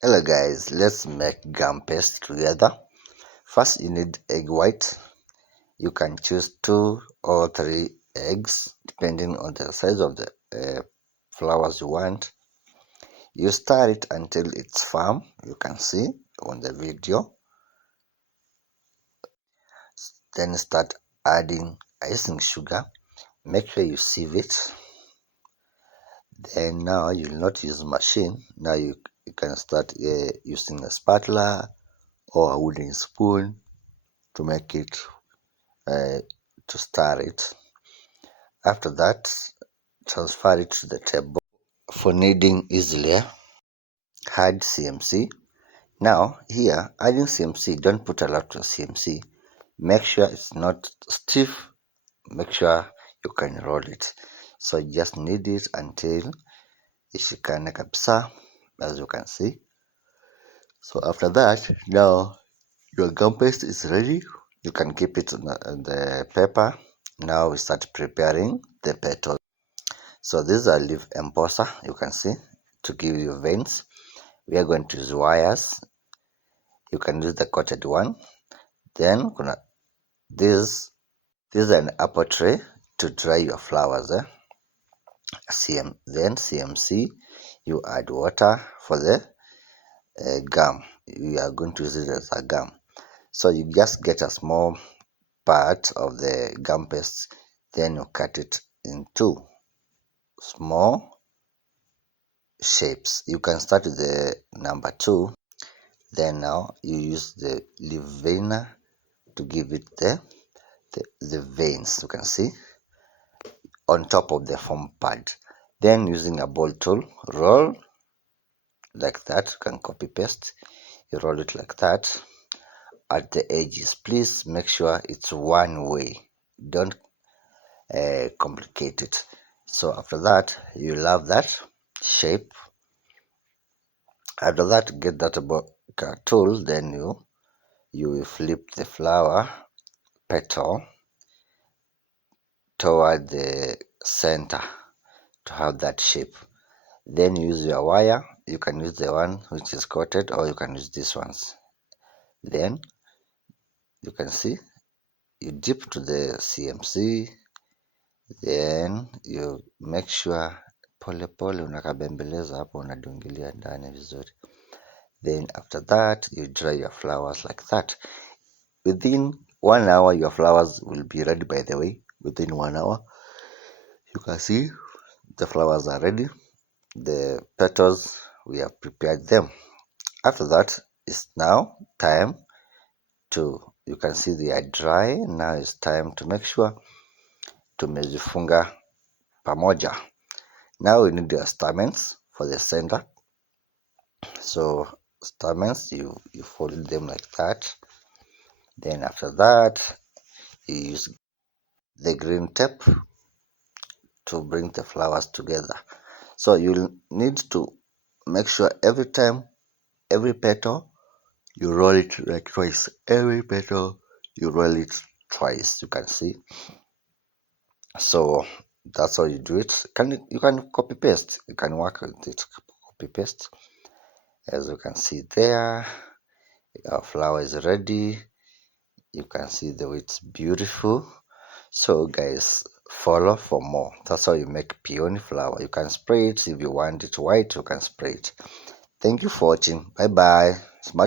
Hello guys, let's make gum paste together. First you need egg white. You can choose 2 or 3 eggs depending on the size of the flowers you want. You stir it until it's firm, you can see on the video. Then start adding icing sugar. Make sure you sieve it. Then now you will not use machine. Now you can start using a spatula or a wooden spoon to make it to stir it. After that, transfer it to the table for kneading easily. Add CMC. Now here, adding CMC, don't put a lot of CMC. Make sure it's not stiff. Make sure you can roll it. So just knead it until ishikane kabisa, as you can see. So after that, now your gum paste is ready. You can keep it on the paper. Now we start preparing the petals. So these are leaf emboser, you can see, to give you veins. We are going to use wires. You can use the coated one. Then this is an apple tray to dry your flowers. Then CMC, you add water for the gum. You are going to use it as a gum. So you just get a small part of the gum paste, then you cut it into small shapes. You can start with the number 2. Then now you use the leaf veiner to give it the veins, you can see, on top of the foam pad. Then using a ball tool, roll like that. You can copy paste. You roll it like that at the edges. Please make sure it's one way. Don't complicate it. So after that, you'll have that shape. After that, get that tool. Then you will flip the flower petal toward the center to have that shape. Then use your wire. You can use the one which is coated, or you can use these ones. Then you can see you dip to the CMC. Then you make sure polepole unakabembeleza hapo, unadungilia ndani vizuri. Then after that you dry your flowers like that. Within 1 hour your flowers will be ready. By the way, within 1 hour you can see the flowers are ready. The petals, we have prepared them. After that, it's now time to, you can see they are dry. Now it's time to make sure tumezifunga pamoja. Now we need the stamens for the center. So stamens, you fold them like that. Then after that, you use the green tape to bring the flowers together. So you'll need to make sure every time, every petal, you roll it like twice. Every petal, you roll it twice, you can see. So that's how you do it. You can copy paste. You can work with it, copy paste. As you can see there, our flower is ready. You can see the way it's beautiful. So guys, follow for more. That's how you make peony flower. You can spray it if you want it white. You can spray it. Thank you for watching. Bye bye. Smart.